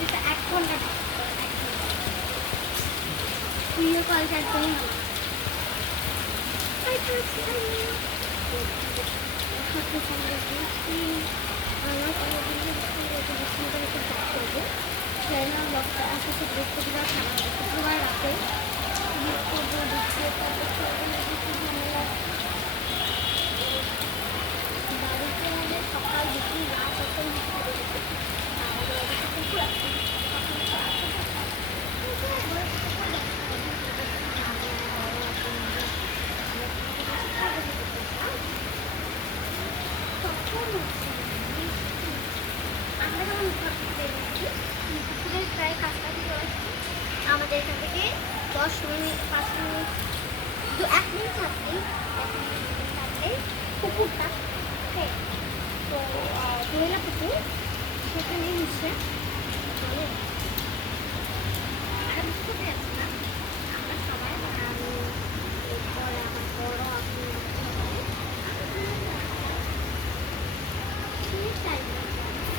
যেটা 1 ঘন্টা ভিডিও কলটা একদমই রাতে বাড়িতে আমাদের সকাল বিকেল রাত এখন আমরা যখন পুকুরের প্রায় কাছাকাছি চলে আসছি আমাদের এখান থেকে 10 মিনিট 5 মিনিট 1 মিনিট থাকতেই পুকুরটা, তো মহিলা পুকুর সেখানে হচ্ছে